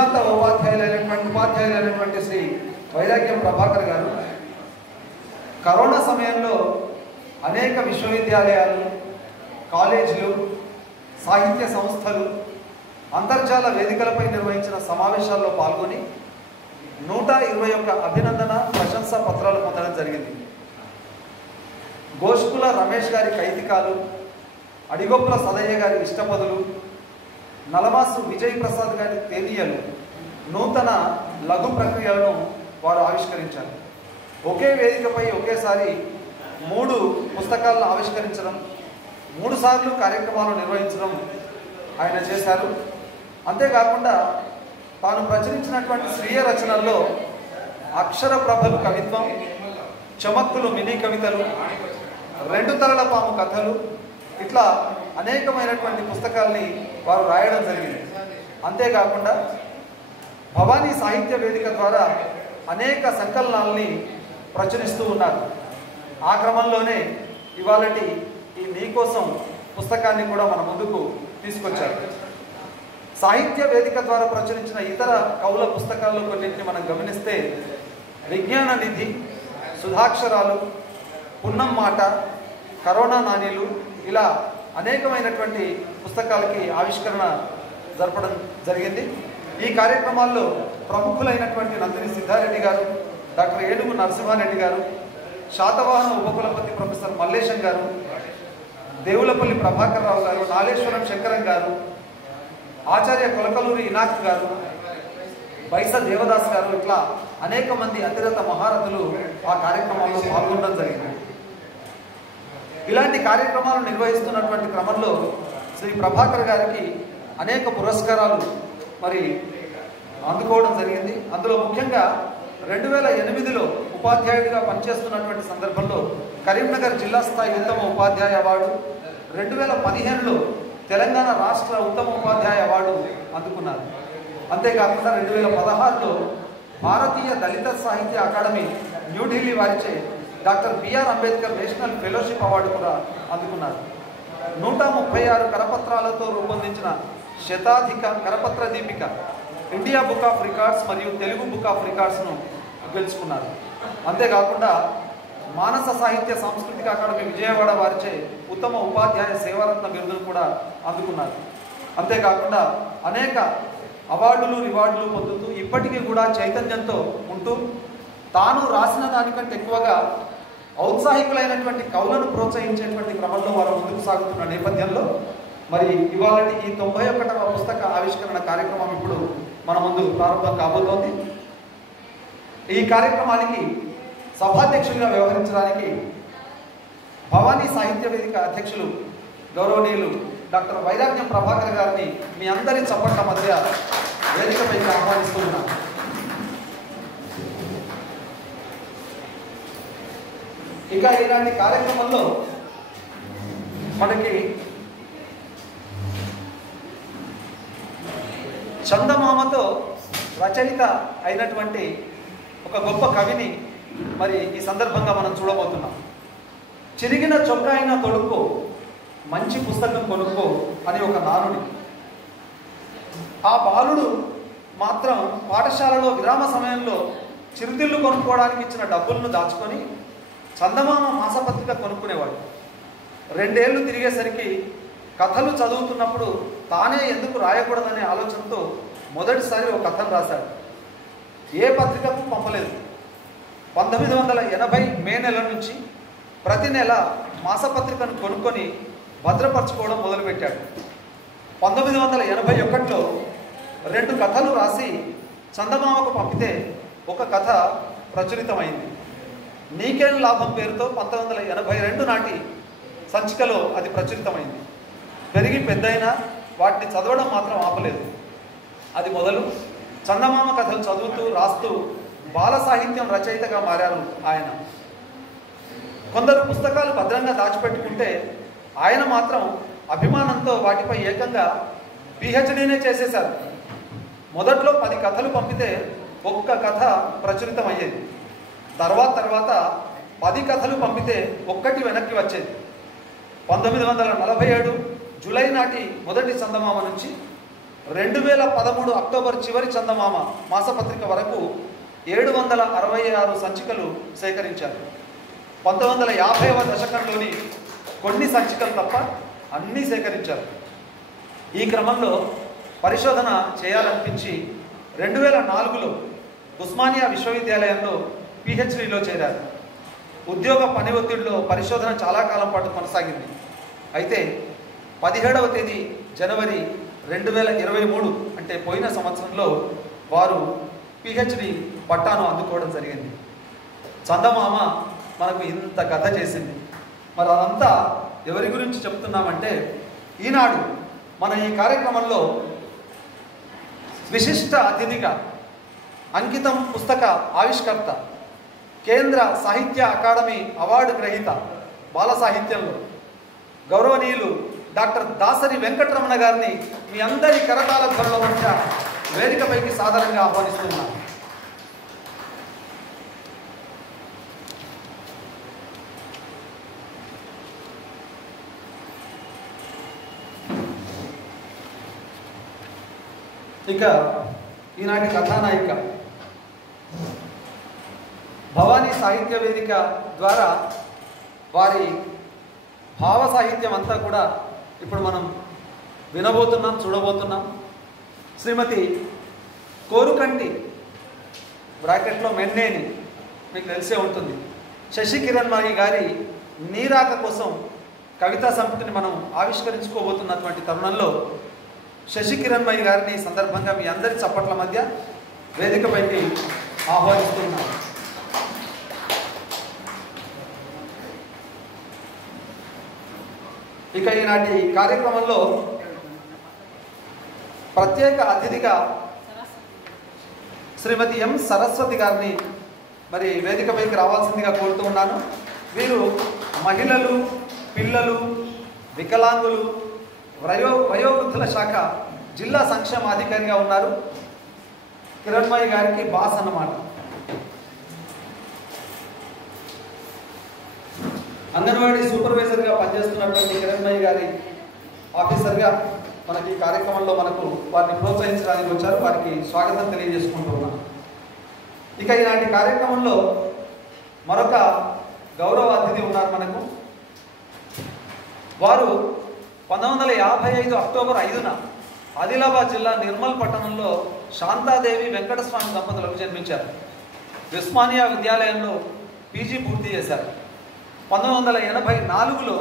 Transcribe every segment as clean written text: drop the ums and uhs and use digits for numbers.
సిద్ధాంత ఉపాధ్యాయులైనటువంటి శ్రీ వైరాగ్యం ప్రభాకర్ గారు కరోనా సమయంలో అనేక విశ్వవిద్యాలయాలు, కాలేజీలు, సాహిత్య సంస్థలు, అంతర్జాల వేదికలపై నిర్వహించిన సమావేశాల్లో పాల్గొని 121 అభినందన ప్రశంసా పత్రాలు పొందడం జరిగింది. గోష్కుల రమేష్ గారి కైతికాలు, అడిగొప్పుల సదయ్య గారి ఇష్టపదులు, నలమాసు విజయ్ ప్రసాద్ గారి తేదీయలు నూతన లఘు ప్రక్రియలను వారు ఆవిష్కరించారు. ఒకే వేదికపై ఒకేసారి 3 పుస్తకాలను ఆవిష్కరించడం, 3 సార్లు కార్యక్రమాలు నిర్వహించడం ఆయన చేశారు. అంతేకాకుండా తాను ప్రచురించినటువంటి స్వీయ రచనల్లో అక్షర ప్రభలు కవిత్వం, చమక్కులు మినీ కవితలు, 2 తలల పాము కథలు, ఇట్లా అనేకమైనటువంటి పుస్తకాల్ని వారు రాయడం జరిగింది. అంతేకాకుండా భవానీ సాహిత్య వేదిక ద్వారా అనేక సంకలనాల్ని ప్రచురిస్తూ ఉన్నారు. ఆ క్రమంలోనే ఇవాళటి ఈ నీకోసం పుస్తకాన్ని కూడా మన ముందుకు తీసుకొచ్చారు. సాహిత్య వేదిక ద్వారా ప్రచురించిన ఇతర కవుల పుస్తకాల్లో కొన్నింటిని మనం గమనిస్తే విజ్ఞాన నిధి, సుధాక్షరాలు, పున్నం మాట, కరోనా నాణేలు, ఇలా అనేకమైనటువంటి పుస్తకాలకి ఆవిష్కరణ జరపడం జరిగింది. ఈ కార్యక్రమాల్లో ప్రముఖులైనటువంటి నందిని సిద్ధారెడ్డి గారు, డాక్టర్ ఏనుగు నరసింహారెడ్డి గారు, శాతవాహన ఉపకులపతి ప్రొఫెసర్ మల్లేశం గారు, దేవులపల్లి ప్రభాకర్ రావు గారు, నాలేశ్వరం శంకరం గారు, ఆచార్య కొలకలూరి ఇనాక్ గారు, బైస దేవదాస్ గారు, ఇట్లా అనేక మంది అతిరత మహారథులు ఆ కార్యక్రమాల్లో పాల్గొనడం జరిగింది. ఇలాంటి కార్యక్రమాలు నిర్వహిస్తున్నటువంటి క్రమంలో శ్రీ ప్రభాకర్ గారికి అనేక పురస్కారాలు మరి అందుకోవడం జరిగింది. అందులో ముఖ్యంగా 2008లో ఉపాధ్యాయుడిగా పనిచేస్తున్నటువంటి సందర్భంలో కరీంనగర్ జిల్లా స్థాయి ఉత్తమ ఉపాధ్యాయ అవార్డు, 2015లో తెలంగాణ రాష్ట్ర ఉత్తమ ఉపాధ్యాయ అవార్డు అందుకున్నారు. అంతేకాకుండా 2016లో భారతీయ దళిత సాహిత్య అకాడమీ న్యూఢిల్లీ వారిచే doctor B R Ambedkar national fellowship award కూడా అందుకున్నారు. 136 కరపత్రాలతో రూపొందించిన శతాధిక కరపత్ర దీపిక ఇండియా బుక్ ఆఫ్ రికార్డ్స్ మరియు తెలుగు బుక్ ఆఫ్ రికార్డ్స్ను గెలుచుకున్నారు. అంతేకాకుండా మానస సాహిత్య సాంస్కృతిక అకాడమీ విజయవాడ వారిచే ఉత్తమ ఉపాధ్యాయ సేవారత్న బిరుదును కూడా అందుకున్నారు. అంతేకాకుండా అనేక అవార్డులు, రివార్డులు పొందుతూ ఇప్పటికీ కూడా చైతన్యంతో ఉంటూ తాను రాసిన దానికంటే ఎక్కువగా ఔత్సాహికులైనటువంటి కవులను ప్రోత్సహించేటువంటి క్రమంలో వారు ముందుకు సాగుతున్న నేపథ్యంలో మరి ఇవాళ ఈ 91వ పుస్తక ఆవిష్కరణ కార్యక్రమం ఇప్పుడు మన ముందు ప్రారంభం కాబోతోంది. ఈ కార్యక్రమానికి సభాధ్యక్షులుగా వ్యవహరించడానికి భవానీ సాహిత్య వేదిక అధ్యక్షులు గౌరవనీయులు డాక్టర్ వైరాగ్యం ప్రభాకర్ గారిని మీ అందరి చప్పట్ల మధ్య వేదికపైకి ఆహ్వానిస్తున్నాను. ఇక ఇలాంటి కార్యక్రమంలో మనకి చందమామతో రచయిత అయినటువంటి ఒక గొప్ప కవిని మరి ఈ సందర్భంగా మనం చూడబోతున్నాం. చిరిగిన చొక్కా అయినా తొడుక్కో, మంచి పుస్తకం కొనుక్కో అని ఒక నానుడి. ఆ బాలుడు మాత్రం పాఠశాలలో విరామ సమయంలో చిరుతిళ్ళు కొనుక్కోవడానికి ఇచ్చిన డబ్బులను దాచుకొని చందమామ మాసపత్రిక కొనుక్కునేవాడు. 2 ఏళ్ళు తిరిగేసరికి కథలు చదువుతున్నప్పుడు తానే ఎందుకు రాయకూడదనే ఆలోచనతో మొదటిసారి ఒక కథను రాశాడు. ఏ పత్రికకు పంపలేదు. 1980 మే నెల నుంచి ప్రతి నెల మాసపత్రికను కొనుక్కొని భద్రపరచుకోవడం మొదలుపెట్టాడు. 1981లో 2 కథలు రాసి చందమామకు పంపితే ఒక కథ ప్రచురితమైంది. నీకేం లాభం పేరుతో 1982 నాటి సంచికలో అది ప్రచురితమైంది. పెరిగి పెద్దయినా వాటిని చదవడం మాత్రం ఆపలేదు. అది మొదలు చందమామ కథలు చదువుతూ రాస్తూ బాల సాహిత్యం రచయితగా మారారు ఆయన. కొందరు పుస్తకాలు భద్రంగా దాచిపెట్టుకుంటే ఆయన మాత్రం అభిమానంతో వాటిపై ఏకంగా పిహెచ్డీనే చేసేశారు. మొదట్లో 10 కథలు పంపితే ఒక్క కథ ప్రచురితమయ్యేది. తర్వాత 10 కథలు పంపితే ఒక్కటి వెనక్కి వచ్చేది. 1947 జూలై నాటి మొదటి చందమామ నుంచి 2013 అక్టోబర్ చివరి చందమామ మాసపత్రిక వరకు 766 సంచికలు సేకరించారు. 1950వ దశకంలోని కొన్ని సంచికలు తప్ప అన్నీ సేకరించారు. ఈ క్రమంలో పరిశోధన చేయాలనిపించి 2004లో ఉస్మానియా విశ్వవిద్యాలయంలో పిహెచ్డిలో చేరారు. ఉద్యోగ పని ఒత్తిడిలో పరిశోధన చాలా కాలం పాటు కొనసాగింది. అయితే 17వ తేదీ జనవరి 2023 అంటే పోయిన సంవత్సరంలో వారు పిహెచ్డి పట్టాను అందుకోవడం జరిగింది. చందమామ మనకు ఇంత కథ చేసింది. మరి అదంతా ఎవరి గురించి చెప్తున్నామంటే, ఈనాడు మన ఈ కార్యక్రమంలో విశిష్ట అతిథిగా అంకితం పుస్తక ఆవిష్కర్త, కేంద్ర సాహిత్య అకాడమీ అవార్డు గ్రహీత బాల సాహిత్యంలో గౌరవనీయులు డాక్టర్ దాసరి వెంకటరమణ గారిని మీ అందరి కరతాళ ధ్వనుల మధ్య వేదికపైకి సాదరంగా ఆహ్వానిస్తున్నాను. ఇక ఈనాటి కథానాయిక భవానీ సాహిత్య వేదిక ద్వారా వారి భావ సాహిత్యం అంతా కూడా ఇప్పుడు మనం వినబోతున్నాం, చూడబోతున్నాం. శ్రీమతి కోరుకంటి బ్రాకెట్లో మెన్నేని మీకు తెలిసే ఉంటుంది. శశి కిరణ్మయి గారి నీరాక కోసం కవితా సంపుటిని మనం ఆవిష్కరించుకోబోతున్నటువంటి తరుణంలో శశి కిరణ్మయి గారిని సందర్భంగా మీ అందరి చప్పట్ల మధ్య వేదికపైకి ఆహ్వానిస్తున్నాం. ఇక ఈనాటి కార్యక్రమంలో ప్రత్యేక అతిథిగా శ్రీమతి ఎం సరస్వతి గారిని మరి వేదికపైకి రావాల్సిందిగా కోరుతూ ఉన్నాను. వీరు మహిళలు, పిల్లలు, వికలాంగులు, వయోవృద్ధుల శాఖ జిల్లా సంక్షేమాధికారిగా ఉన్నారు. కిరణ్మయి గారికి బాస్ అన్నమాట. అంగన్వాడీ సూపర్వైజర్గా పనిచేస్తున్నటువంటి కిరణ్మయి గారి ఆఫీసర్గా మనకి కార్యక్రమంలో మనకు వారిని ప్రోత్సహించడానికి వచ్చారు. వారికి స్వాగతం తెలియజేసుకుంటున్నాం. ఇక ఈనాటి కార్యక్రమంలో మరొక గౌరవ అతిథి ఉన్నారు మనకు. వారు 1955 అక్టోబర్ 5న ఆదిలాబాద్ జిల్లా నిర్మల్ పట్టణంలో శాంతాదేవి వెంకటస్వామి దంపతులకు జన్మించారు. ఉస్మానియా విద్యాలయంలో పీజీ పూర్తి చేశారు. 1984లో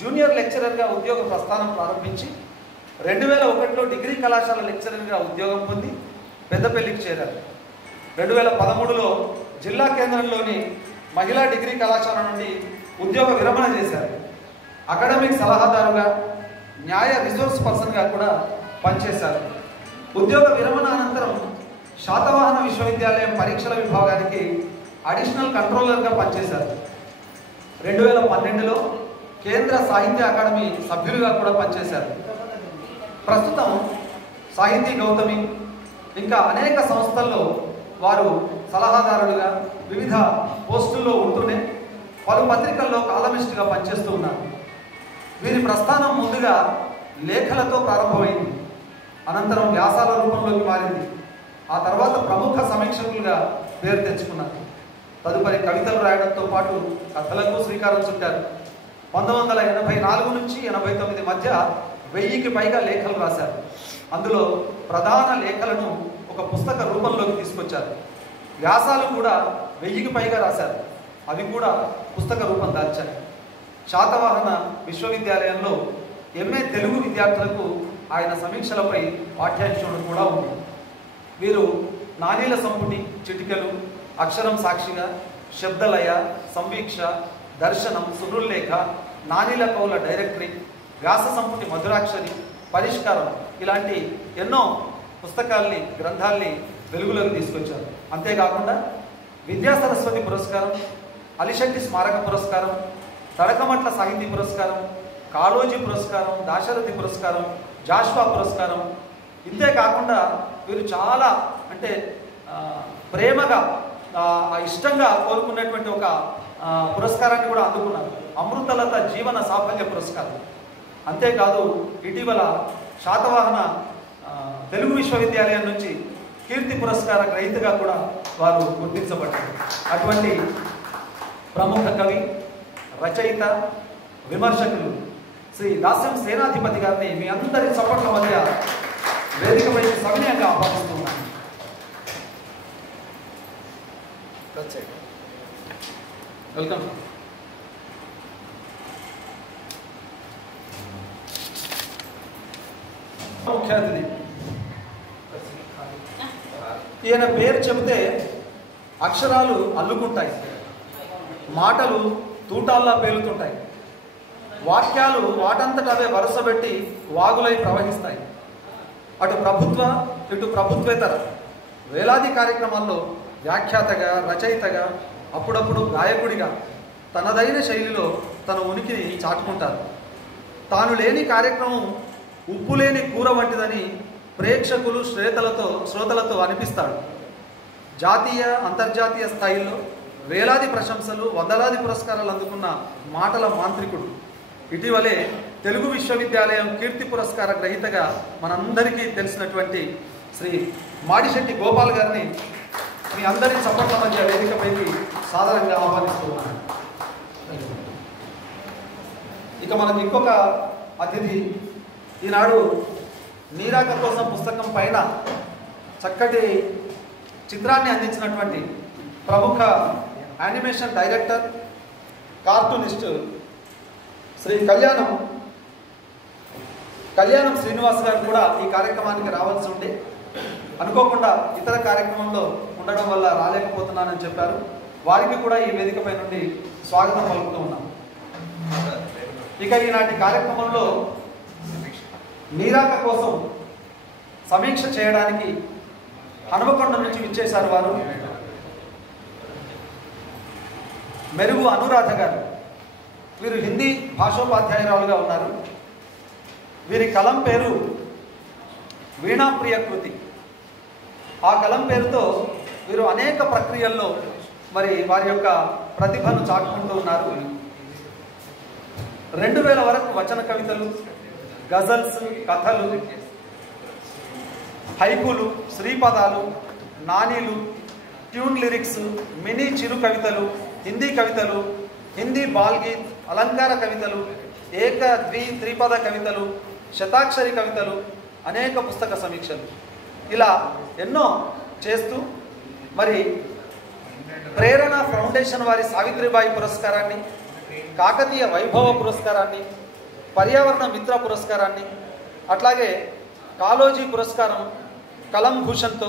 జూనియర్ లెక్చరర్గా ఉద్యోగ ప్రస్థానం ప్రారంభించి 2001లో డిగ్రీ కళాశాల లెక్చరర్గా ఉద్యోగం పొంది పెద్దపల్లికి చేరారు. 2013లో జిల్లా కేంద్రంలోని మహిళా డిగ్రీ కళాశాల నుండి ఉద్యోగ విరమణ చేశారు. అకాడమిక్ సలహాదారుగా, న్యాయ రిసోర్స్ పర్సన్గా కూడా పనిచేశారు. ఉద్యోగ విరమణ అనంతరం శాతవాహన విశ్వవిద్యాలయం పరీక్షల విభాగానికి అడిషనల్ కంట్రోలర్గా పనిచేశారు. 2012లో కేంద్ర సాహిత్య అకాడమీ సభ్యులుగా కూడా పనిచేశారు. ప్రస్తుతం సాహితీ గౌతమి ఇంకా అనేక సంస్థల్లో వారు సలహాదారులుగా వివిధ పోస్టుల్లో ఉంటూనే పలు పత్రికల్లో కాలమిస్టుగా పనిచేస్తూ ఉన్నారు. వీరి ప్రస్థానం ముందుగా లేఖలతో ప్రారంభమైంది. అనంతరం వ్యాసాల రూపంలోకి మారింది. ఆ తర్వాత ప్రముఖ సమీక్షకులుగా పేరు తెచ్చుకున్నారు. తదుపరి కవితలు రాయడంతో పాటు కథలకు శ్రీకారం చుట్టారు. 1984 నుంచి 89 మధ్య 1000కి పైగా లేఖలు రాశారు. అందులో ప్రధాన లేఖలను ఒక పుస్తక రూపంలోకి తీసుకొచ్చారు. వ్యాసాలు కూడా 1000కి పైగా రాశారు. అవి కూడా పుస్తక రూపం దాల్చాయి. శాతవాహన విశ్వవిద్యాలయంలో ఎంఏ తెలుగు విద్యార్థులకు ఆయన సమీక్షలపై పాఠ్యాంశం కూడా ఉంది. వీరు నానీల సంపుటి, చిటికెలు, అక్షరం సాక్షిగా, శబ్దలయ, సంవీక్ష, దర్శనం, సురుల్లేఖ, నానీల కౌల డైరెక్టరీ, వ్యాస సంపుటి మధురాక్షరి, పరిష్కారం ఇలాంటి ఎన్నో పుస్తకాల్ని, గ్రంథాల్ని వెలుగులోకి తీసుకొచ్చారు. అంతేకాకుండా విద్యా సరస్వతి పురస్కారం, అలిశెట్టి స్మారక పురస్కారం, తడకమట్ల సాహితీ పురస్కారం, కాళోజీ పురస్కారం, దాశరథి పురస్కారం, జాష్వా పురస్కారం, ఇంతే కాకుండా వీరు చాలా అంటే ప్రేమగా ఇష్టంగా కోరుకున్నటువంటి ఒక పురస్కారాన్ని కూడా అందుకున్నారు. అమృతలత జీవన సాఫల్య పురస్కారం. అంతేకాదు ఇటీవల శాతవాహన తెలుగు విశ్వవిద్యాలయం నుంచి కీర్తి పురస్కార గ్రహీతగా కూడా వారు గుర్తించబడ్డారు. అటువంటి ప్రముఖ కవి, రచయిత, విమర్శకులు శ్రీ దాస్యం సేనాధిపతి గారిని మీ అందరి చప్పట్ల మధ్య వేదికపై సవినయంగా ఆహ్వానిస్తున్నాను. వెల్కమ్. ముఖ్య అతిథి ఈయన పేరు చెబితే అక్షరాలు అల్లుకుంటాయి, మాటలు తూటాల్లా పేలుతుంటాయి, వాక్యాలు వాటంతట అవే వరుసబెట్టి వాగులై ప్రవహిస్తాయి. అటు ప్రభుత్వ ఇటు ప్రభుత్వేతర వేలాది కార్యక్రమాల్లో వ్యాఖ్యాతగా, రచయితగా, అప్పుడప్పుడు గాయకుడిగా తనదైన శైలిలో తన ఉనికిని చాటుకుంటారు. తాను లేని కార్యక్రమం ఉప్పు లేని కూర వంటిదని ప్రేక్షకులు శ్రోతలతో అనిపిస్తాడు. జాతీయ, అంతర్జాతీయ స్థాయిలో వేలాది ప్రశంసలు, వందలాది పురస్కారాలు అందుకున్న మాటల మాంత్రికుడు. ఇటీవలే తెలుగు విశ్వవిద్యాలయం కీర్తి పురస్కార గ్రహీతగా మనందరికీ తెలిసినటువంటి శ్రీ మాడిశెట్టి గోపాల్ గారిని మీ అందరి చప్పట్ల మధ్య వేదికపైకి సాధారణంగా ఆహ్వానిస్తున్నాను. ఇక మనకి ఇంకొక అతిథి, ఈనాడు నీరాక కోసం పుస్తకం పైన చక్కటి చిత్రాన్ని అందించినటువంటి ప్రముఖ యానిమేషన్ డైరెక్టర్, కార్టూనిస్ట్ శ్రీ కళ్యాణం శ్రీనివాస్ గారు కూడా ఈ కార్యక్రమానికి రావాల్సి ఉండి అనుకోకుండా ఇతర కార్యక్రమంలో ఉండడం వల్ల రాలేకపోతున్నానని చెప్పారు. వారికి కూడా ఈ వేదికపై నుండి స్వాగతం పలుకుతూ ఉన్నాం. ఇక ఈనాటి కార్యక్రమంలో నీరాక కోసం సమీక్ష చేయడానికి హనుమకొండ నుంచి విచ్చేశారు వారు మెరుగు అనురాధ గారు. వీరు హిందీ భాషోపాధ్యాయురాలుగా ఉన్నారు. వీరి కలం పేరు వీణాప్రియ కృతి. ఆ కలం పేరుతో వీరు అనేక ప్రక్రియల్లో మరి వారి యొక్క ప్రతిభను చాటుకుంటూ ఉన్నారు. 2000 వరకు వచన కవితలు, గజల్స్, కథలు, హైకులు, శ్రీపదాలు, నానీలు, ట్యూన్ లిరిక్స్, మినీ చిరు కవితలు, హిందీ కవితలు, హిందీ బాల్గీత్, అలంకార కవితలు, ఏక ద్వి త్రిపద కవితలు, శతాక్షరి కవితలు, అనేక పుస్తక సమీక్షలు, ఇలా ఎన్నో చేస్తూ మరి ప్రేరణ ఫౌండేషన్ వారి సావిత్రిబాయి పురస్కారాన్ని, కాకతీయ వైభవ పురస్కారాన్ని, పర్యావరణ మిత్ర పురస్కారాన్ని, అట్లాగే కాలోజీ పురస్కారం, కలం భూషణ్తో,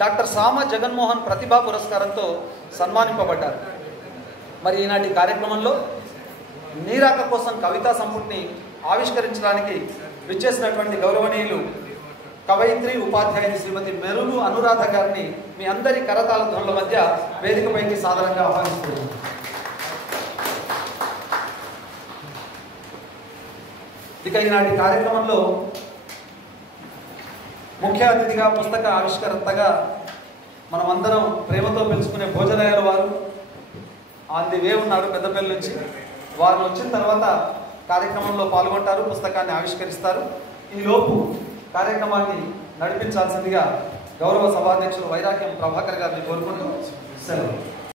డాక్టర్ సామ జగన్మోహన్ ప్రతిభా పురస్కారంతో సన్మానింపబడ్డారు. మరి ఈనాటి కార్యక్రమంలో నీరాక కోసం కవితా సంపుటిని ఆవిష్కరించడానికి విచ్చేసినటువంటి గౌరవనీయులు కవయిత్రి, ఉపాధ్యాయుని శ్రీమతి మెరుగు అనురాధ గారిని మీ అందరి కరతాళ ధ్వనుల మధ్య వేదికపైకి సాధారణంగా ఆహ్వానిస్తున్నాను. ఇక ఈనాటి కార్యక్రమంలో ముఖ్య అతిథిగా, పుస్తక ఆవిష్కర్తగా మనమందరం ప్రేమతో పిలుచుకునే భోజనాయాల వారు ఆన్ ది వే ఉన్నారు పెద్దపల్లి నుంచి. వారు వచ్చిన తర్వాత కార్యక్రమంలో పాల్గొంటారు, పుస్తకాన్ని ఆవిష్కరిస్తారు. ఈలోపు కార్యక్రమాన్ని నడిపించాల్సిందిగా గౌరవ సభాధ్యక్షులు వైరాగ్యం ప్రభాకర్ గారిని కోరుకుంటూ సెలవు.